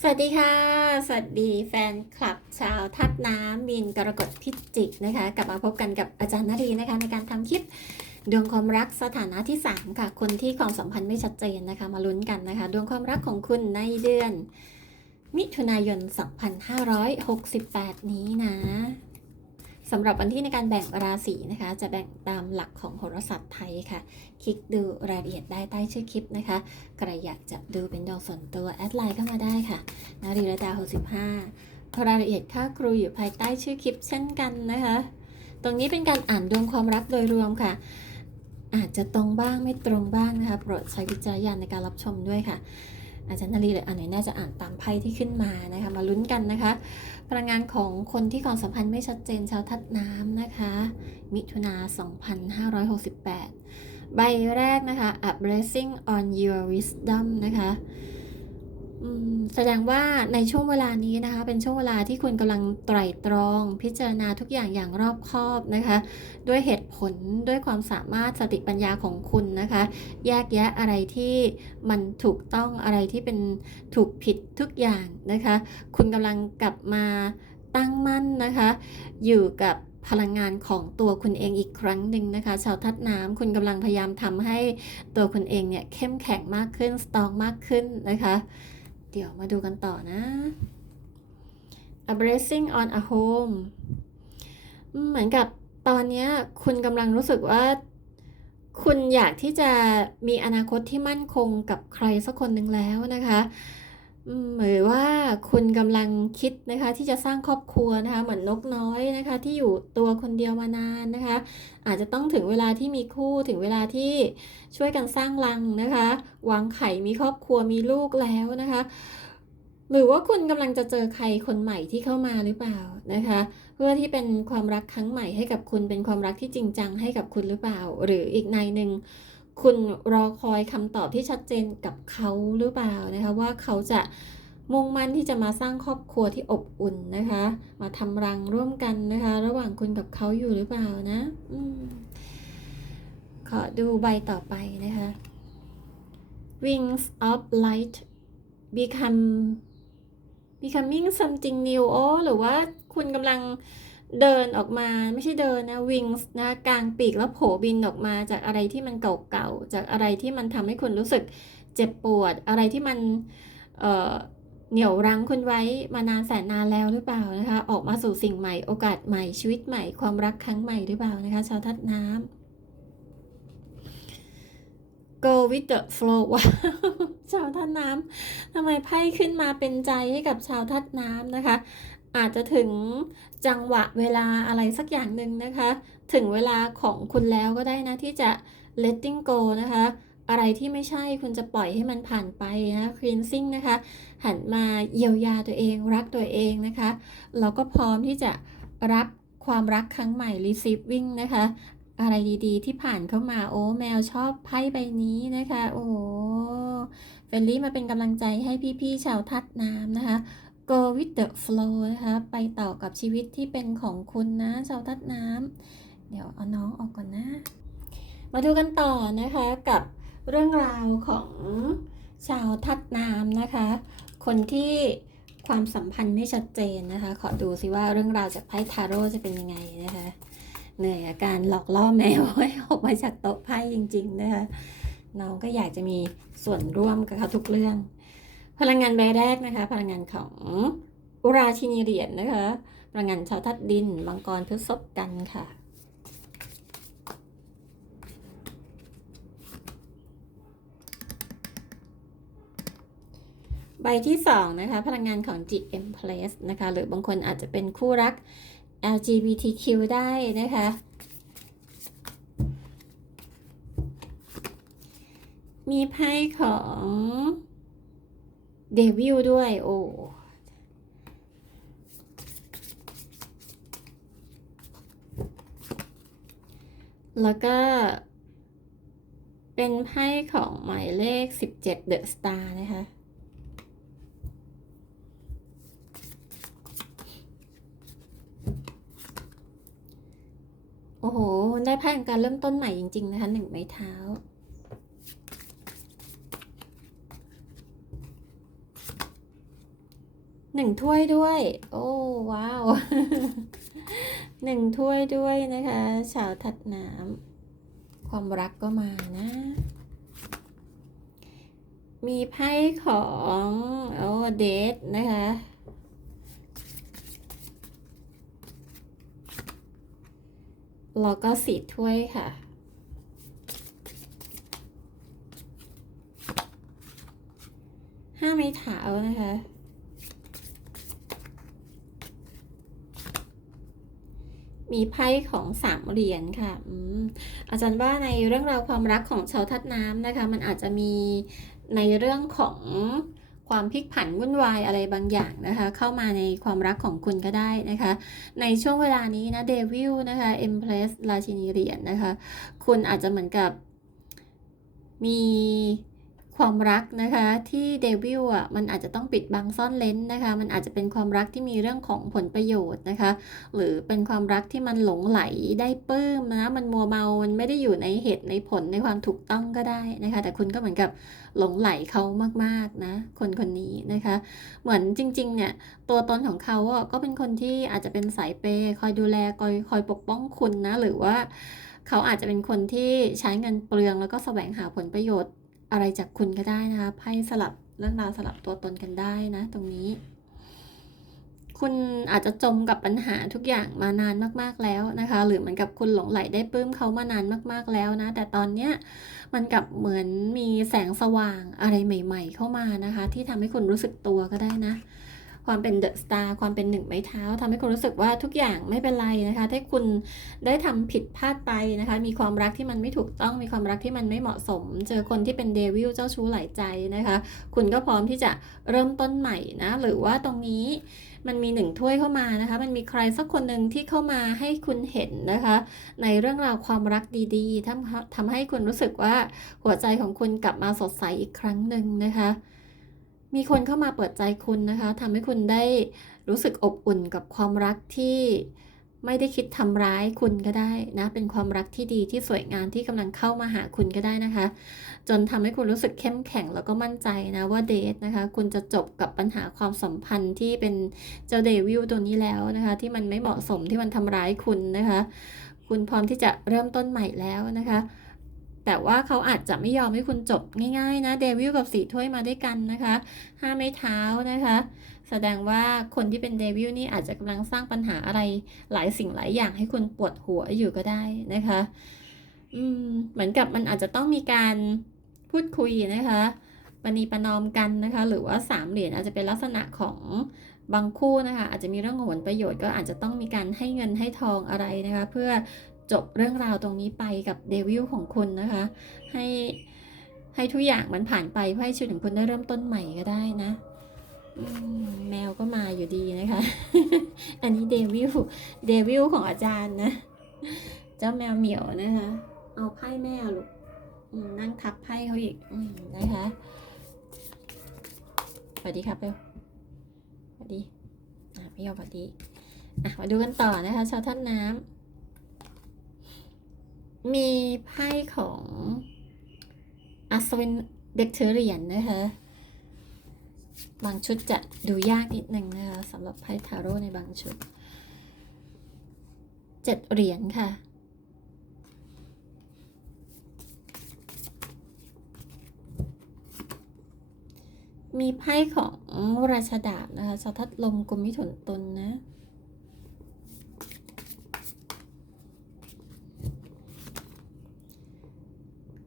สวัสดีค่ะ สวัสดีแฟนคลับชาวทัดน้ำมินกรกฎพิจิกนะคะกลับมาพบกันกับอาจารย์นรีนะคะในการทำคลิปดวงความรักสถานะที่ 3 ค่ะ คนที่ความสัมพันธ์ไม่ชัดเจนนะคะมาลุ้นกันนะคะ ดวงความรักของคุณในเดือน มิถุนายน 2568 นี้นะ สำหรับวันที่ในการแบ่งราศีนะคะ จะแบ่งตามหลักของโหราศาสตร์ไทยค่ะ คลิกดูรายละเอียดได้ใต้ชื่อคลิปนะคะใครอยากจะดูเป็นดวงส่วนตัวแอดไลน์เข้ามาได้ค่ะ นารีระดา65รายละเอียดค่าครูอยู่ภายใต้ชื่อคลิปเช่นกันนะคะ ตรงนี้เป็นการอ่านดวงความรักโดยรวมค่ะ อาจจะตรงบ้างไม่ตรงบ้างนะคะ โปรดใช้วิจารณญาณในการรับชมด้วยค่ะ อาจารย์นารีเลยอันไหนน่าจะอ่านตามไพ่ที่ขึ้นมานะคะ มาลุ้นกันนะคะ พลังงานของคนที่ความสัมพันธ์ไม่ชัดเจนชาวทัดน้ำนะคะ มิถุนา 2568 ใบแรกนะคะ a blessing on your wisdom นะคะ แสดงว่าในช่วงเวลานี้นะคะ เป็นช่วงเวลาที่คุณกำลังไตร่ตรอง พิจารณาทุกอย่างอย่างรอบคอบนะคะ ด้วยเหตุผลด้วยความสามารถสติปัญญาของคุณนะคะ แยกแยะอะไรที่มันถูกต้องอะไรที่เป็นถูกผิดทุกอย่างนะคะ คุณกำลังกลับมาตั้งมั่นนะคะ อยู่กับพลังงานของตัวคุณเองอีกครั้งหนึ่งนะคะ ชาวทัดน้ำคุณกำลังพยายามทำให้ตัวคุณเองเนี่ยเข้มแข็งมากขึ้นสตรองมากขึ้นนะคะ เดี๋ยวมาดูกันต่อนะ A blessing on a home เหมือนกับตอนนี้คุณกำลังรู้สึกว่า คุณอยากที่จะมีอนาคตที่มั่นคงกับใครสักคนหนึ่งแล้วนะคะ หรือว่าคุณกำลังคิดนะคะที่จะสร้างครอบครัวนะคะเหมือนนกน้อยนะคะที่อยู่ตัวคนเดียวมานานนะคะ อาจจะต้องถึงเวลาที่มีคู่ถึงเวลาที่ช่วยกันสร้างรังนะคะวางไข่มีครอบครัวมีลูกแล้วนะคะ หรือว่าคุณกำลังจะเจอใครคนใหม่ที่เข้ามาหรือเปล่านะคะ เพื่อที่เป็นความรักครั้งใหม่ให้กับคุณเป็นความรักที่จริงจังให้กับคุณหรือเปล่า หรืออีกในหนึ่ง คุณรอคอยคำตอบที่ชัดเจนกับเขาหรือเปล่านะคะว่าเขาจะมุ่งมั่นที่จะมาสร้างครอบครัวที่อบอุ่นนะคะ มาทำรังร่วมกันนะคะ ระหว่างคุณกับเขาอยู่หรือเปล่านะอขอดูใบต่อไปนะคะ Wings of Light become becoming something new โอ้หรือว่าคุณกำลัง เดินออกมาไม่ใช่เดินนะ wings นะกลางปีกแล้วโผบินออกมาจากอะไรที่มันเก่าๆจากอะไรที่มันทำให้คุณรู้สึกเจ็บปวด อะไรที่มันเอ่อเหนี่ยวรั้งคุณไว้มานานแสนนานแล้วหรือเปล่านะคะ ออกมาสู่สิ่งใหม่โอกาสใหม่ชีวิตใหม่ความรักครั้งใหม่หรือเปล่านะคะ ชาวทัดน้ำ go with the flow ว้าชาวทัดน้ำทำไมไพ่ขึ้นมาเป็นใจให้กับชาวทัดน้ำนะคะ อาจจะถึงจังหวะเวลาอะไรสักอย่างหนึ่งนะคะ ถึงเวลาของคุณแล้วก็ได้นะที่จะ letting go นะคะ อะไรที่ไม่ใช่คุณจะปล่อยให้มันผ่านไปนะ cleansing นะคะ หันมาเยียวยาตัวเอง รักตัวเองนะคะเราก็พร้อมที่จะรับความรักครั้งใหม่ receiving นะคะ อะไรดีๆ ที่ผ่านเข้ามาโอ้แมวชอบไพ่ใบนี้นะคะ โอ้เฟรนลี่มาเป็นกำลังใจให้พี่ๆชาวทัดน้ำนะคะ go with the flow นะคะ ไปต่อกับชีวิตที่เป็นของคุณนะชาวทัดน้ำเดี๋ยวเอาน้องออกก่อนนะ มาดูกันต่อนะคะกับเรื่องราวของชาวทัดน้ำนะคะ คนที่ความสัมพันธ์ไม่ชัดเจนนะคะ ขอดูสิว่าเรื่องราวจากไพ่ทาโร่จะเป็นยังไงนะคะ เหนื่อยกับการหลอกล่อแมวให้ออกมาจากโต๊ะไพ่จริง ๆ นะคะ น้องก็อยากจะมีส่วนร่วมกับเขาทุกเรื่อง พลังงานใบแรกนะคะ พลังงานของราชินีเหรียญนะคะ พลังงานชาวทัดดินมังกรพฤษภกันค่ะ ใบที่สองนะคะ พลังงานของ GM Place นะคะ หรือบางคนอาจจะเป็นคู่รัก LGBTQ ได้นะคะมีไพ่ของ เดวิลด้วย โอ้แล้วก็ เป็นไพ่ของหมายเลข 17 The Star นะคะ โอ้โห ได้ไพ่ของการเริ่มต้นใหม่จริง ๆ นะคะหนึ่งไม้เท้า อ ห นึ่งถ้วยด้วย โอ้ว้าวหนึ่งถ้วยด้วยนะคะชาวทัดน้ำความรักก็มานะ มีไพ่ของโอ้เดทนะคะแล้วก็สีถ้วยค่ะ ห้าไม้เท้านะคะ มีไพ่ของสามเหรียญค่ะออาจารย์ว่าในเรื่องราวความรักของชาวทัดน้ำนะคะ มันอาจจะมีในเรื่องของความพลิกผันวุ่นวายอะไรบางอย่างนะคะ เข้ามาในความรักของคุณก็ได้นะคะ ในช่วงเวลานี้นะเดวิลนะคะเอ็มเพลสราชินีเหรียญนะคะ คุณอาจจะเหมือนกับมี ความรักนะคะที่เดวิลอะมันอาจจะต้องปิดบังซ่อนเลนนะคะ มันอาจจะเป็นความรักที่มีเรื่องของผลประโยชน์นะคะ หรือเป็นความรักที่มันหลงไหลได้ปลื้มนะมันมัวเมา มันไม่ได้อยู่ในเหตุในผลในความถูกต้องก็ได้นะคะ แต่คุณก็เหมือนกับหลงไหลเขามากๆนะคนคนนี้นะคะ เหมือนจริงๆเนี่ยตัวตนของเขาอะก็เป็นคนที่อาจจะเป็นสายเปย์คอยดูแลคอยคอยปกป้องคุณนะหรือว่าเขาอาจจะเป็นคนที่ใช้เงินเปลืองแล้วก็แสวงหาผลประโยชน์ อะไรจากคุณก็ได้นะคะไพ่สลับเรื่องราวสลับตัวตนกันได้นะ ตรงนี้ คุณอาจจะจมกับปัญหาทุกอย่างมานานมากๆแล้วนะคะ หรือเหมือนกับคุณหลงไหลได้ปลื้มเขามานานมากๆแล้วนะ แต่ตอนเนี้ยมันกับเหมือนมีแสงสว่างอะไรใหม่ ๆ เข้ามานะคะ ที่ทำให้คุณรู้สึกตัวก็ได้นะ ความเป็นเดอะสตาร์ความเป็นหนึ่งไม้เท้าทำให้คุณรู้สึกว่าทุกอย่างไม่เป็นไรนะคะถ้าคุณได้ทำผิดพลาดไปนะคะ มีความรักที่มันไม่ถูกต้องมีความรักที่มันไม่เหมาะสม เจอคนที่เป็นเดวิลเจ้าชู้หลายใจนะคะ คุณก็พร้อมที่จะเริ่มต้นใหม่นะหรือว่าตรงนี้มันมีหนึ่งถ้วยเข้ามานะคะ มันมีใครสักคนหนึ่งที่เข้ามาให้คุณเห็นนะคะ ในเรื่องราวความรักดีๆทำทำให้คุณรู้สึกว่าหัวใจของคุณกลับมาสดใสอีกครั้งหนึ่งนะคะ มีคนเข้ามาเปิดใจคุณนะคะทำให้คุณได้รู้สึกอบอุ่นกับความรักที่ไม่ได้คิดทำร้ายคุณก็ได้นะ เป็นความรักที่ดีที่สวยงามที่กำลังเข้ามาหาคุณก็ได้นะคะ จนทำให้คุณรู้สึกเข้มแข็งแล้วก็มั่นใจนะว่าเดทนะคะ คุณจะจบกับปัญหาความสัมพันธ์ที่เป็นเจ้าเดวิลตัวนี้แล้วนะคะ ที่มันไม่เหมาะสมที่มันทำร้ายคุณนะคะ คุณพร้อมที่จะเริ่มต้นใหม่แล้วนะคะ แต่ว่าเขาอาจจะไม่ยอมให้คุณจบง่ายๆนะเดวิลกับสีถ้วยมาด้วยกันนะคะห้าไม้เท้านะคะ แสดงว่าคนที่เป็นเดวิลนี่อาจจะกำลังสร้างปัญหาอะไรหลายสิ่งหลายอย่างให้คุณปวดหัวอยู่ก็ได้นะคะอืมเหมือนกับมันอาจจะต้องมีการพูดคุยนะคะปณีประนอมกันนะคะ หรือว่าสามเหรียญอาจจะเป็นลักษณะของบางคู่นะคะอาจจะมีเรื่องของผลประโยชน์ก็อาจจะต้องมีการให้เงินให้ทองอะไรนะคะ เพื่อ จบเรื่องราวตรงนี้ไปกับเดวิลของคุณนะคะ ให้ให้ทุกอย่างมันผ่านไปเพื่อให้ชีวิตของคุณได้เริ่มต้นใหม่ก็ได้นะมแมวก็มาอยู่ดีนะคะ อันนี้เดวิลเดวิลของอาจารย์นะ เจ้าแมวเหมียวนะคะ เอาไพ่แม่ลูกนั่งทับไพ่เขาอีกอนะคะสวัสดีครับเร็วสวัสดี อะไม่ยอมสวัสดี อะมาดูกันต่อนะคะชาวท่านน้ำ มีไพ่ของอัศวินเด็กถือเหรียญนะคะบางชุดจะดูยากนิดนึงนะคะสำหรับไพ่ทาโร่ในบางชุดเจ็ดเหรียญค่ะ มีไพ่ของราชดาบนะคะชาวทัดลมกลมมิถุนตุลนะ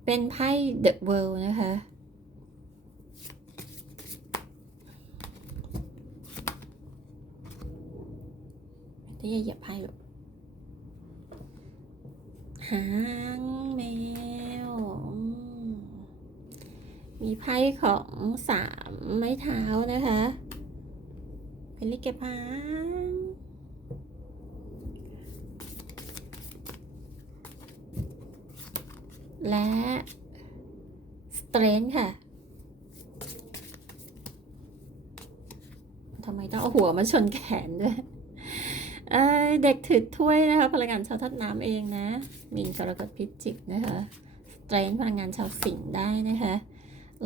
เป็นไพ่ The World นะคะที่จะเหยียบไพ่ลูกหางแมวมมีไพ่ของสามไม้เท้านะคะ เป็นลิเกพาง และสเตรนค่ะทำไมต้องเอาหัวมาชนแขนด้วยเเด็กถือถ้วยนะคะพลังงานชาวทัดน้ำเองนะ มีนกรกฎพิจิกนะคะสเตรนพลังงานชาวสิงห์ได้นะคะ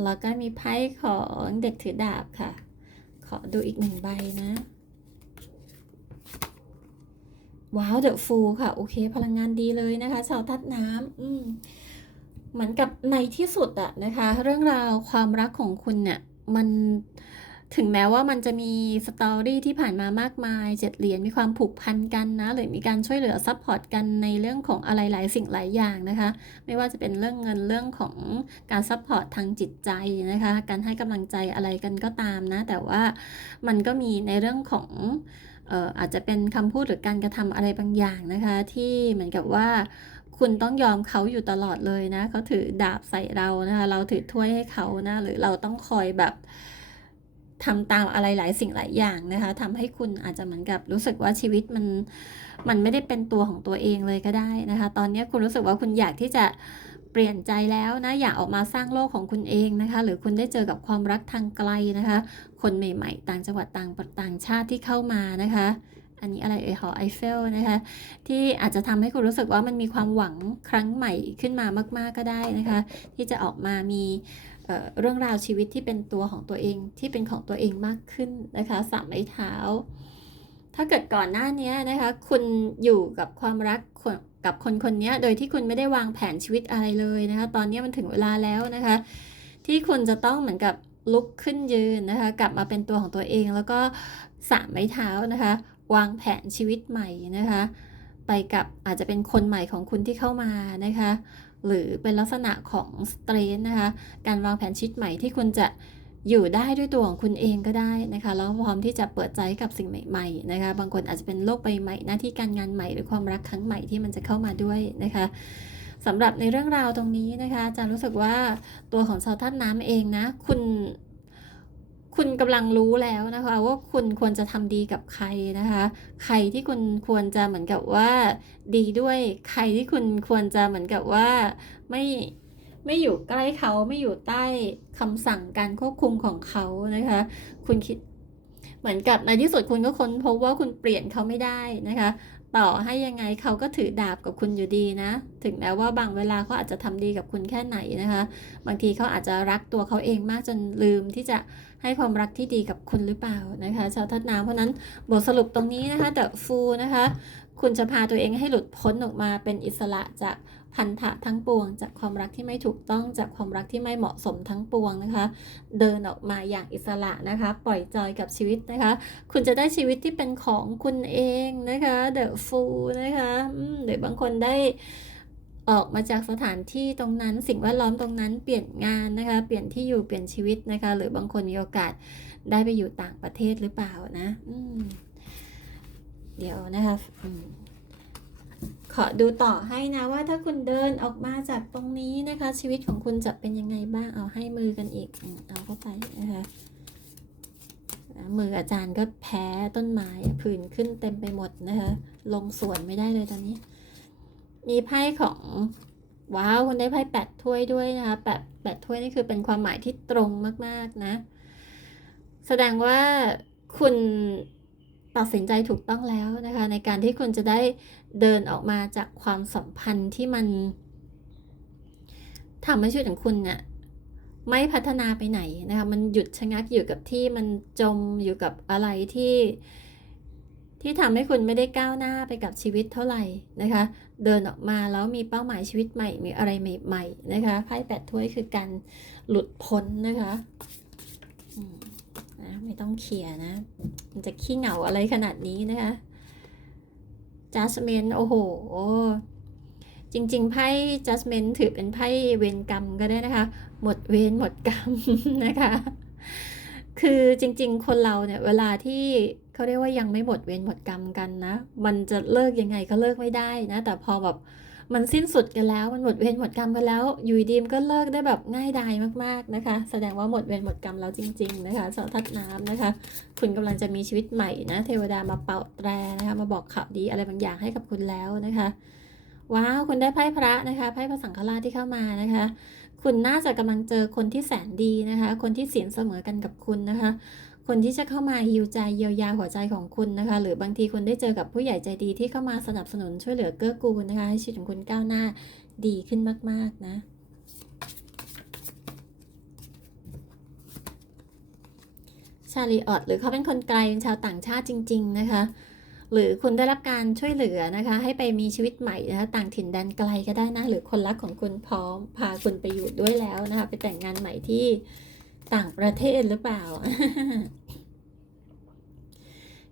แล้วก็มีไพ่ของเด็กถือดาบค่ะขขอดูอีกหนึ่งใบนะ ว้าวเดอะฟูค่ะ โอเค พลังงานดีเลยนะคะ ชาวทัดน้ำอืม เหมือนกับในที่สุดอะนะคะ เรื่องราวความรักของคุณเนี่ยมันถึงแม้ว่ามันจะมีสตอรี่ที่ผ่านมามากมายเจ็ดเหรียญมีความผูกพันกันนะหรือมีการช่วยเหลือซัพพอร์ตกันในเรื่องของอะไรหลายสิ่งหลายอย่างนะคะ ไม่ว่าจะเป็นเรื่องเงินเรื่องของการซัพพอร์ตทางจิตใจนะคะ การให้กำลังใจอะไรกันก็ตามนะ แต่ว่ามันก็มีในเรื่องของอออาจจะเป็นคำพูดหรือการกระทำอะไรบางอย่างนะคะ ที่เหมือนกับว่า คุณต้องยอมเขาอยู่ตลอดเลยนะ เขาถือดาบใส่เรานะคะ เราถือถ้วยให้เขานะ หรือเราต้องคอยแบบทำตามอะไรหลายสิ่งหลายอย่างนะคะทำให้คุณอาจจะเหมือนกับรู้สึกว่าชีวิตมันมันไม่ได้เป็นตัวของตัวเองเลยก็ได้นะคะ ตอนนี้คุณรู้สึกว่าคุณอยากที่จะเปลี่ยนใจแล้วนะอยากออกมาสร้างโลกของคุณเองนะคะ หรือคุณได้เจอกับความรักทางไกลนะคะ คนใหม่ ๆ ต่างจังหวัดต่างต่างชาติที่เข้ามานะคะ อันนี้อะไรเอ่ยหอไอเฟลนะคะที่อาจจะทำให้คุณรู้สึกว่ามันมีความหวังครั้งใหม่ขึ้นมามากๆก็ได้นะคะ ที่จะออกมามีเเรื่องราวชีวิตที่เป็นตัวของตัวเองที่เป็นของตัวเองมากขึ้นนะคะสามไม้เท้า ถ้าเกิดก่อนหน้านี้นะคะคุณอยู่กับความรักกับคนคนนี้โดยที่คุณไม่ได้วางแผนชีวิตอะไรเลยนะคะ ตอนนี้มันถึงเวลาแล้วนะคะ ที่คุณจะต้องเหมือนกับลุกขึ้นยืนนะคะ กลับมาเป็นตัวของตัวเองแล้วก็สามไม้เท้านะคะ วางแผนชีวิตใหม่นะคะ ไปกับอาจจะเป็นคนใหม่ของคุณที่เข้ามานะคะ หรือเป็นลักษณะของสเตรนนะคะ การวางแผนชีวิตใหม่ที่คุณจะอยู่ได้ด้วยตัวของคุณเองก็ได้นะคะ แล้วพร้อมที่จะเปิดใจกับสิ่งใหม่ ๆ นะคะ บางคนอาจจะเป็นโลกใบใหม่หน้าที่การงานใหม่หรือความรักครั้งใหม่ที่มันจะเข้ามาด้วยนะคะสำหรับในเรื่องราวตรงนี้นะคะอาจารย์รู้สึกว่าตัวของชาวธาตุน้ำเองนะ คุณ คุณกำลังรู้แล้วนะคะว่าคุณควรจะทำดีกับใครนะคะ ใครที่คุณควรจะเหมือนกับว่าดีด้วยใครที่คุณควรจะเหมือนกับว่าไม่ไม่อยู่ใกล้เขาไม่อยู่ใต้คำสั่งการควบคุมของเขานะคะ คุณคิดเหมือนกับในที่สุดคุณก็ค้นพบว่าคุณเปลี่ยนเขาไม่ได้นะคะ ต่อให้ยังไงเขาก็ถือดาบกับคุณอยู่ดีนะ ถึงแม้ว่าบางเวลาเขาอาจจะทำดีกับคุณแค่ไหนนะคะ บางทีเขาอาจจะรักตัวเขาเองมากจนลืมที่จะ ให้ความรักที่ดีกับคุณหรือเปล่านะคะชาวทัดน้ำเพราะนั้นบทสรุปตรงนี้นะคะ The Fool นะคะ คุณจะพาตัวเองให้หลุดพ้นออกมาเป็นอิสระจากพันธะทั้งปวง จากความรักที่ไม่ถูกต้องจากความรักที่ไม่เหมาะสมทั้งปวงนะคะ เดินออกมาอย่างอิสระนะคะ ปล่อยจอยกับชีวิตนะคะ คุณจะได้ชีวิตที่เป็นของคุณเองนะคะ The Fool นะคะอืมหรือบางคนได้ ออกมาจากสถานที่ตรงนั้น สิ่งแวดล้อมตรงนั้นเปลี่ยนงานนะคะ เปลี่ยนที่อยู่เปลี่ยนชีวิตนะคะ หรือบางคนมีโอกาสได้ไปอยู่ต่างประเทศหรือเปล่านะเดี๋ยวนะคะขอดูต่อให้นะว่าถ้าคุณเดินออกมาจากตรงนี้นะคะ ชีวิตของคุณจะเป็นยังไงบ้างเอาให้มือกันอีกเอาเข้าไปนะคะมืออาจารย์ก็แพ้ต้นไม้ผื่นขึ้นเต็มไปหมดนะคะ ลงสวนไม่ได้เลยตอนนี้ มีไพ่ของว้าวคุณได้ไพ่แปดถ้วยด้วยนะคะแปดแปดถ้วยนี่คือเป็นความหมายที่ตรงมากๆนะ แสดงว่าคุณตัดสินใจถูกต้องแล้วนะคะ ในการที่คุณจะได้เดินออกมาจากความสัมพันธ์ที่มันทำให้ชีวิตของคุณเนี่ยไม่พัฒนาไปไหนนะคะ มันหยุดชะงักอยู่กับที่มันจมอยู่กับอะไรที่ ที่ทำให้คุณไม่ได้ก้าวหน้าไปกับชีวิตเท่าไหร่นะคะ เดินออกมาแล้วมีเป้าหมายชีวิตใหม่ มีอะไรใหม่ๆนะคะ ไพ่แปดถ้วยคือการหลุดพ้นนะคะนะไม่ต้องเคลียร์นะ มันจะขี้เหงาอะไรขนาดนี้นะคะ judgment โอ้โห จริงๆ ไพ่ judgment ถือเป็นไพ่เวรกรรมก็ได้นะคะ หมดเวรหมดกรรมนะคะ คือจริง ๆ คนเราเนี่ยเวลาที่ เขาเรียกว่ายังไม่หมดเวรหมดกรรมกันนะ มันจะเลิกยังไงก็เลิกไม่ได้นะ แต่พอแบบมันสิ้นสุดกันแล้ว มันหมดเวรหมดกรรมกันแล้ว อยู่ดีมก็เลิกได้แบบง่ายดายมากๆนะคะ แสดงว่าหมดเวรหมดกรรมแล้วจริง ๆ นะคะสอทัดน้ำนะคะ คุณกำลังจะมีชีวิตใหม่นะ เทวดามาเป่าแตรนะคะ มาบอกข่าวดีอะไรบางอย่างให้กับคุณแล้วนะคะ ว้าว คุณได้ไพ่พระนะคะ ไพ่พระสังฆราชที่เข้ามานะคะ คุณน่าจะกำลังเจอคนที่แสนดีนะคะ คนที่เสียนเสมอกันกับคุณนะคะ คนที่จะเข้ามาฮิวใจเยียวยาหัวใจของคุณนะคะ หรือบางทีคุณได้เจอกับผู้ใหญ่ใจดีที่เข้ามาสนับสนุนช่วยเหลือเกื้อกูลนะคะ ให้ชีวิตของคุณก้าวหน้าดีขึ้นมาก ๆ นะชาลีออตหรือเขาเป็นคนไกลเป็นชาวต่างชาติจริง ๆ นะคะ หรือคุณได้รับการช่วยเหลือนะคะ ให้ไปมีชีวิตใหม่นะคะต่างถิ่นแดนไกลก็ได้นะ หรือคนรักของคุณพร้อมพาคุณไปอยู่ด้วยแล้วนะคะ ไปแต่งงานใหม่ที่ต่างประเทศหรือเปล่า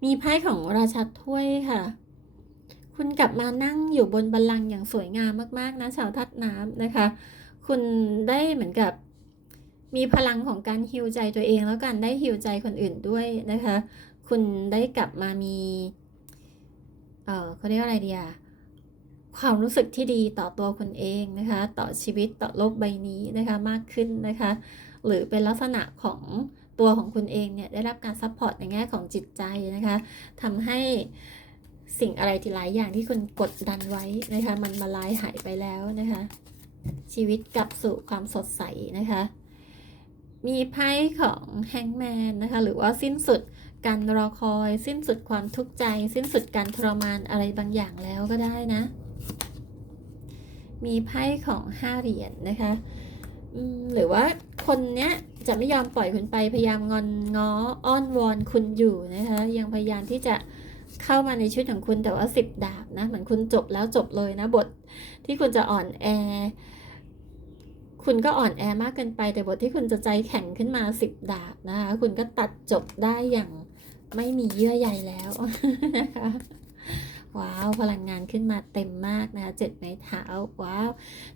มีไพ่ของราชาถ้วยค่ะ คุณกลับมานั่งอยู่บนบัลลังก์อย่างสวยงามมากๆนะชาวทัดน้ำนะคะ คุณได้เหมือนกับมีพลังของการฮิวใจตัวเอง แล้วกันได้ฮิวใจคนอื่นด้วยนะคะ คุณได้กลับมามี เออเขาเรียกว่าอะไรดีอะความรู้สึกที่ดีต่อตัวคุณเองนะคะ ต่อชีวิตต่อโลกใบนี้นะคะมากขึ้นนะคะ หรือเป็นลักษณะของ ตัวของคุณเองเนี่ยได้รับการซัพพอร์ตในแง่ของจิตใจนะคะทำให้สิ่งอะไรที่หลายอย่างที่คุณกดดันไว้นะคะ มันมาลายหายไปแล้วนะคะ ชีวิตกลับสู่ความสดใสนะคะ มีไพ่ของแฮงแมนนะคะ หรือว่าสิ้นสุดการรอคอย สิ้นสุดความทุกข์ใจ สิ้นสุดการทรมานอะไรบางอย่างแล้วก็ได้นะ มีไพ่ของห้าเหรียญนะคะหรือว่าคนเนี้ย จะไม่ยอมปล่อยคุณไป พยายามงอนง้ออ้อนวอนคุณอยู่นะคะยังพยายามที่จะเข้ามาในชีวิตของคุณแต่ว่าสิบดาบนะเหมือนคุณจบแล้วจบเลยนะบทที่คุณจะอ่อนแอ คุณก็อ่อนแอมากเกินไป แต่บทที่คุณจะใจแข็งขึ้นมาสิบดาบนะคะคุณก็ตัดจบได้อย่างไม่มีเยื่อใยแล้วนะคะว้าว พลังงานขึ้นมาเต็มมากนะคะเจ็ดไม้เท้าว้าว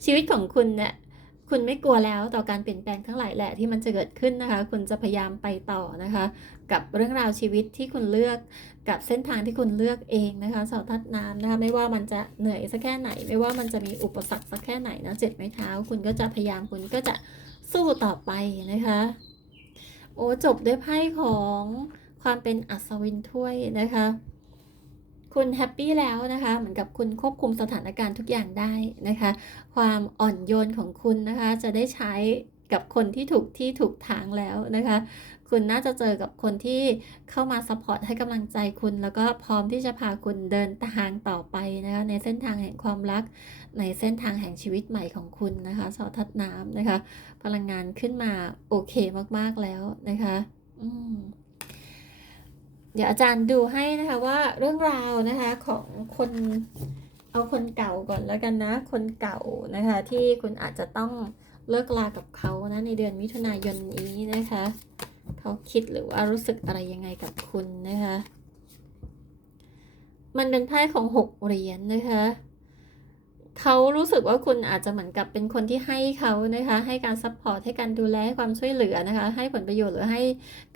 ชีวิตของคุณเนี่ย คุณไม่กลัวแล้วต่อการเปลี่ยนแปลงทั้งหลายแหละที่มันจะเกิดขึ้นนะคะ คุณจะพยายามไปต่อนะคะ กับเรื่องราวชีวิตที่คุณเลือกกับเส้นทางที่คุณเลือกเองนะคะสาวทัดน้ำนะคะ ไม่ว่ามันจะเหนื่อยสักแค่ไหน ไม่ว่ามันจะมีอุปสรรคสักแค่ไหนนะเจ็ดไม้เท้า คุณก็จะพยายามคุณก็จะสู้ต่อไปนะคะ โอ้จบด้วยไพ่ของความเป็นอัศวินถ้วยนะคะ คุณแฮปปี้แล้วนะคะ เหมือนกับคุณควบคุมสถานการณ์ทุกอย่างได้นะคะ ความอ่อนโยนของคุณนะคะ จะได้ใช้กับคนที่ถูกที่ถูกทางแล้วนะคะ คุณน่าจะเจอกับคนที่เข้ามาซัพพอร์ตให้กำลังใจคุณ แล้วก็พร้อมที่จะพาคุณเดินทางต่อไปนะคะในเส้นทางแห่งความรัก ในเส้นทางแห่งชีวิตใหม่ของคุณนะคะสอทัดน้ำนะคะ พลังงานขึ้นมาโอเคมากๆแล้วนะคะ อืม เดี๋ยวอาจารย์ดูให้นะคะว่าเรื่องราวนะคะของคนเอาคนเก่าก่อนแล้วกันนะ คนเก่านะคะที่คุณอาจจะต้องเลิกลากับเขานะในเดือนมิถุนายนนี้นะคะเขาคิดหรือว่ารู้สึกอะไรยังไงกับคุณนะคะ มันเป็นไพ่ของหกเหรียญนะคะ เขารู้สึกว่าคุณอาจจะเหมือนกับเป็นคนที่ให้เขานะคะให้การซัพพอร์ตให้การดูแลให้ความช่วยเหลือนะคะให้ผลประโยชน์หรือให้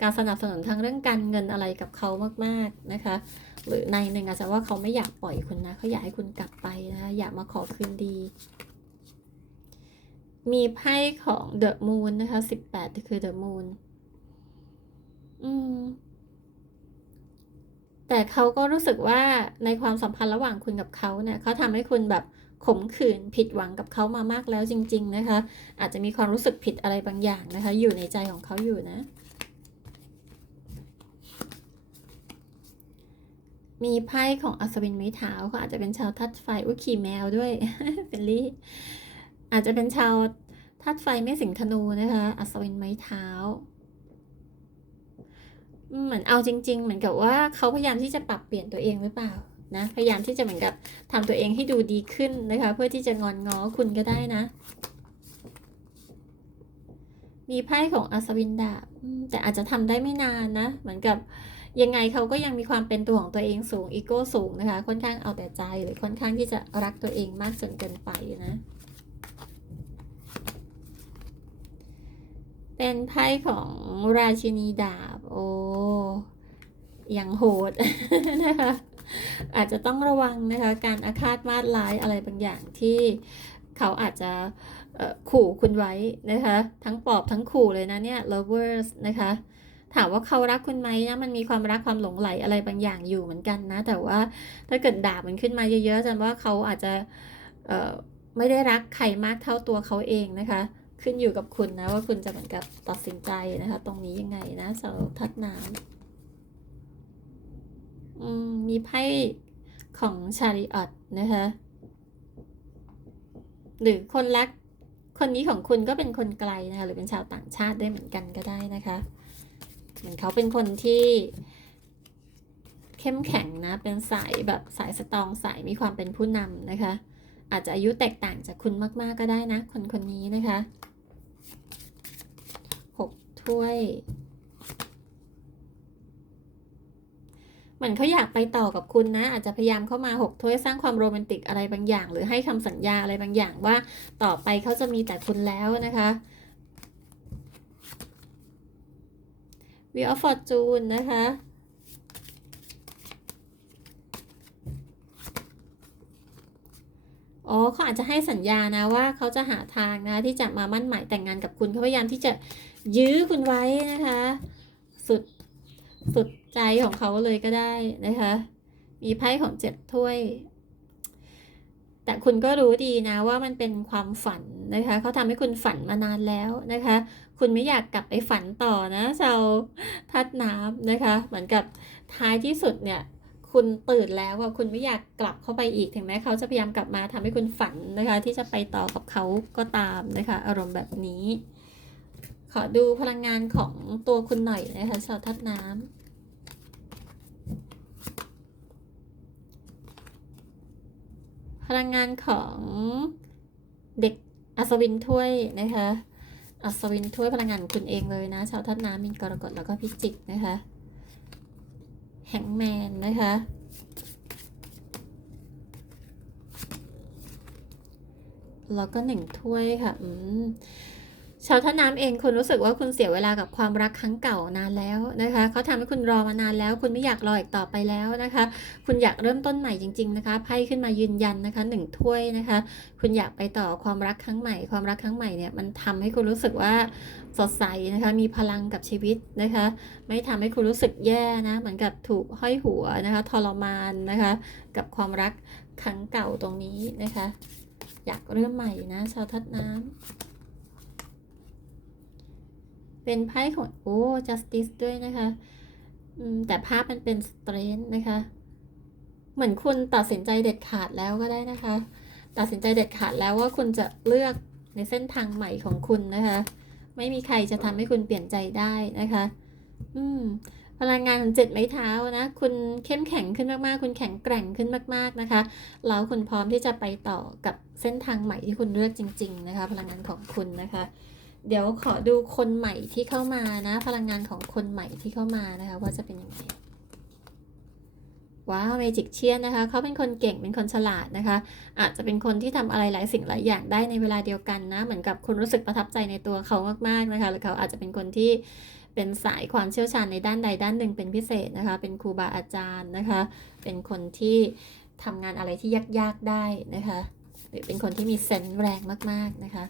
การสนับสนุนทางเรื่องการเงินอะไรกับเขามากๆนะคะ หรือในหนึ่งอาจจะว่าเขาไม่อยากปล่อยคุณนะเขาอยากให้คุณกลับไปนะคะอยากมาขอคืนดี มีไพ่ของ The Moon นะคะสิบแปดคือ The Moon อืมแต่เขาก็รู้สึกว่าในความสัมพันธ์ระหว่างคุณกับเขาเนี่ยเขาทำให้คุณแบบ ขมขื่นผิดหวังกับเขามามากแล้วจริง ๆ นะคะ อาจจะมีความรู้สึกผิดอะไรบางอย่างนะคะ อยู่ในใจของเขาอยู่นะ มีไพ่ของอัศวินไม้เท้าเขาอาจจะเป็นชาวทัดไฟอุ้ยขี่แมวด้วยเฟลลี่อาจจะเป็นชาวทัดไฟไม่สิงธนูนะคะ อัศวินไม้เท้าเหมือนเอาจริง ๆ เหมือนกับว่าเขาพยายามที่จะปรับเปลี่ยนตัวเองหรือเปล่า นะ พยายามที่จะเหมือนกับทำตัวเองให้ดูดีขึ้นนะคะ เพื่อที่จะงอนง้อคุณก็ได้นะ มีไพ่ของอัศวินดาบแต่อาจจะทำได้ไม่นานนะ เหมือนกับยังไงเขาก็ยังมีความเป็นตัวของตัวเองสูงอีโก้สูงนะคะ ค่อนข้างเอาแต่ใจหรือค่อนข้างที่จะรักตัวเองมากจนเกินไปนะ เป็นไพ่ของราชินีดาบ โอ้ยังโหดนะคะ อาจจะต้องระวังนะคะการอาฆาตมาดร้ายอะไรบางอย่างที่เขาอาจจะขู่คุณไว้นะคะ ทั้งปอบทั้งขู่เลยนะเนี่ย lovers นะคะถามว่าเขารักคุณไหมนะมันมีความรักความหลงไหลอะไรบางอย่างอยู่เหมือนกันนะ แต่ว่าถ้าเกิดด่ามันขึ้นมาเยอะๆจันว่าเขาอาจจะไม่ได้รักใครมากเท่าตัวเขาเองนะคะ ขึ้นอยู่กับคุณนะว่าคุณจะเหมือนกับตัดสินใจนะคะ ตรงนี้ยังไงนะสาทัดน้ำ มีไพ่ของชาริออตนะคะหรือคนรักคนนี้ของคุณก็เป็นคนไกลนะคะหรือเป็นชาวต่างชาติได้เหมือนกันก็ได้นะคะเหมือนเขาเป็นคนที่ เข้มแข็งนะ เป็นสายแบบสายสตรองสายมีความเป็นผู้นำนะคะ อาจจะอายุแตกต่างจากคุณมาก ๆ ก็ได้นะ คนคนนี้นะคะหกถ้วย เหมือนเขาอยากไปต่อกับคุณนะ อาจจะพยายามเข้ามาหกถ้วยสร้างความโรแมนติกอะไรบางอย่าง หรือให้คำสัญญาอะไรบางอย่างว่าต่อไปเขาจะมีแต่คุณแล้วนะคะ Wheel of Fortune นะคะอ๋อเขาอาจจะให้สัญญานะว่าเขาจะหาทางนะที่จะมามั่นหมายแต่งงานกับคุณเขาพยายามที่จะยื้อคุณไว้นะคะ สุดสุด ใจของเขาเลยก็ได้นะคะ มีไพ่ของเจ็ดถ้วย แต่คุณก็รู้ดีนะว่ามันเป็นความฝันนะคะเขาทำให้คุณฝันมานานแล้วนะคะ คุณไม่อยากกลับไปฝันต่อนะชาวทัดน้ำนะคะ เหมือนกับท้ายที่สุดเนี่ยคุณตื่นแล้วว่าคุณไม่อยากกลับเข้าไปอีกถึงแม้เขาจะพยายามกลับมาทำให้คุณฝันนะคะ ที่จะไปต่อกับเขาก็ตามนะคะ อารมณ์แบบนี้ ขอดูพลังงานของตัวคุณหน่อยนะคะชาวทัดน้ำ พลังงานของเด็กอัศวินถ้วยนะคะ อัศวินถ้วยพลังงานคุณเองเลยนะ ชาวท่าน้ำมีนกรกฎแล้วก็พิจิกนะคะ แฮงแมนนะคะ แล้วก็หนึ่งถ้วยค่ะ อืม ชาวท่าน้ำเองคุณรู้สึกว่าคุณเสียเวลากับความรักครั้งเก่านานแล้วนะคะเขาทำให้คุณรอมานานแล้ว คุณไม่อยากรออีกต่อไปแล้วนะคะ คุณอยากเริ่มต้นใหม่จริง ๆนะคะไพ่ขึ้นมายืนยันนะคะหนึ่งถ้วยนะคะ คุณอยากไปต่อความรักครั้งใหม่ ความรักครั้งใหม่เนี่ยมันทำให้คุณรู้สึกว่าสดใสนะคะมีพลังกับชีวิตนะคะ ไม่ทำให้คุณรู้สึกแย่นะเหมือนกับถูกห้อยหัวนะคะทรมานนะคะ กับความรักครั้งเก่าตรงนี้นะคะ อยากเริ่มใหม่นะชาวทัดน้ำ เป็นไพ่ของโอ้ justice ด้วยนะคะแต่ภาพมันเป็น strength นะคะ เหมือนคุณตัดสินใจเด็ดขาดแล้วก็ได้นะคะ ตัดสินใจเด็ดขาดแล้วว่าคุณจะเลือกในเส้นทางใหม่ของคุณนะคะ ไม่มีใครจะทำให้คุณเปลี่ยนใจได้นะคะ อืมพลังงานของเจ็ดไม้เท้านะ คุณเข้มแข็งขึ้นมากๆ คุณแข็งแกร่งขึ้นมากๆนะคะ แล้วคุณพร้อมที่จะไปต่อกับเส้นทางใหม่ที่คุณเลือกจริง ๆ นะคะ พลังงานของคุณนะคะ เดี๋ยวขอดูคนใหม่ที่เข้ามานะ พลังงานของคนใหม่ที่เข้ามานะคะ ว่าจะเป็นยังไงว้าวเมจิกเชียนนะคะเขาเป็นคนเก่งเป็นคนฉลาดนะคะ อาจจะเป็นคนที่ทำอะไรหลายสิ่งหลายอย่างได้ในเวลาเดียวกันนะ เหมือนกับคุณรู้สึกประทับใจในตัวเขามากๆนะคะหรือเขาอาจจะเป็นคนที่เป็นสายความเชี่ยวชาญในด้านใดด้านหนึ่งเป็นพิเศษนะคะ เป็นครูบาอาจารย์นะคะ เป็นคนที่ทำงานอะไรที่ยากๆได้นะคะ หรือเป็นคนที่มีเซนส์แรงมากๆนะคะ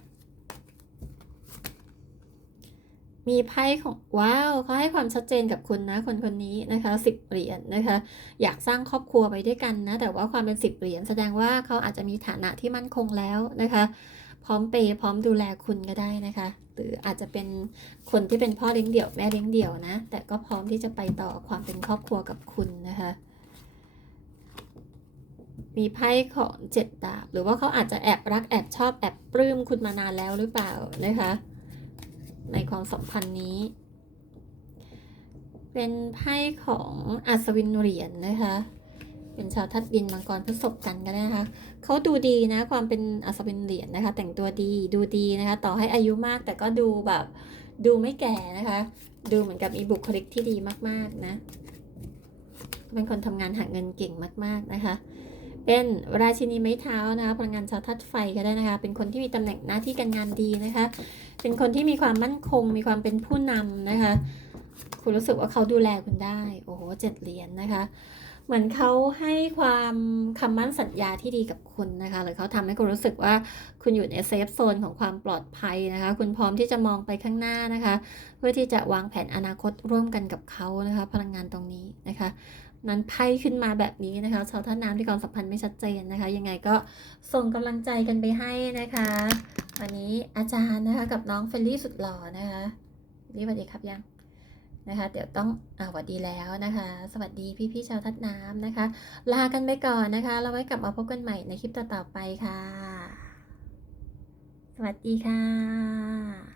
มีไพ่ของว้าวเขาให้ความชัดเจนกับคุณนะคนคนนี้นะคะสิบเหรียญนะคะ อยากสร้างครอบครัวไปด้วยกันนะ แต่ว่าความเป็นสิบเหรียญแสดงว่าเขาอาจจะมีฐานะที่มั่นคงแล้วนะคะ พร้อมเปย์พร้อมดูแลคุณก็ได้นะคะ หรืออาจจะเป็นคนที่เป็นพ่อเลี้ยงเดี่ยวแม่เลี้ยงเดี่ยวนะ แต่ก็พร้อมที่จะไปต่อความเป็นครอบครัวกับคุณนะคะมีไพ่ของเจ็ดดาบ หรือว่าเขาอาจจะแอบรักแอบชอบแอบปลื้มคุณมานานแล้วหรือเปล่านะคะ ในความสัมพันธ์นี้ เป็นไพ่ของอัศวินเหรียญนะคะ เป็นชาวทัดดินมังกรพฤษภกันก็ได้นะคะเขาดูดีนะความเป็นอัศวินเหรียญนะคะ แต่งตัวดีดูดีนะคะ ต่อให้อายุมากแต่ก็ดูแบบดูไม่แก่นะคะ ดูเหมือนกับมีบุคลิกที่ดีมากๆนะ เป็นคนทำงานหาเงินเก่งมาก ๆนะคะ เป็นราชินีไม้เท้านะคะพลังงานชาวทัดไฟก็ได้นะคะ เป็นคนที่มีตำแหน่งหน้าที่การงานดีนะคะ เป็นคนที่มีความมั่นคง มีความเป็นผู้นำนะคะ คุณรู้สึกว่าเขาดูแลคุณได้ โอ้โหเจ็ดเหรียญนะคะ เหมือนเขาให้ความคำมั่นสัญญาที่ดีกับคุณนะคะ หรือเขาทำให้คุณรู้สึกว่าคุณอยู่ในเซฟโซนของความปลอดภัยนะคะ คุณพร้อมที่จะมองไปข้างหน้านะคะ เพื่อที่จะวางแผนอนาคตร่วมกันกับเขานะคะ พลังงานตรงนี้นะคะ นั้นไพ่ขึ้นมาแบบนี้นะคะ ชาวท่าน้ำที่ความสัมพันธ์ไม่ชัดเจนนะคะ ยังไงก็ส่งกำลังใจกันไปให้นะคะวันนี้อาจารย์นะคะกับน้องเฟลลี่สุดหล่อนะคะเรียกสวัสดีครับยังนะคะ เดี๋ยวต้องอาสวัสดีแล้วนะคะ สวัสดีพี่ๆชาวทัดน้ำนะคะ ลากันไปก่อนนะคะ เราไว้กลับมาพบกันใหม่ในคลิปต่อๆไปค่ะ สวัสดีค่ะ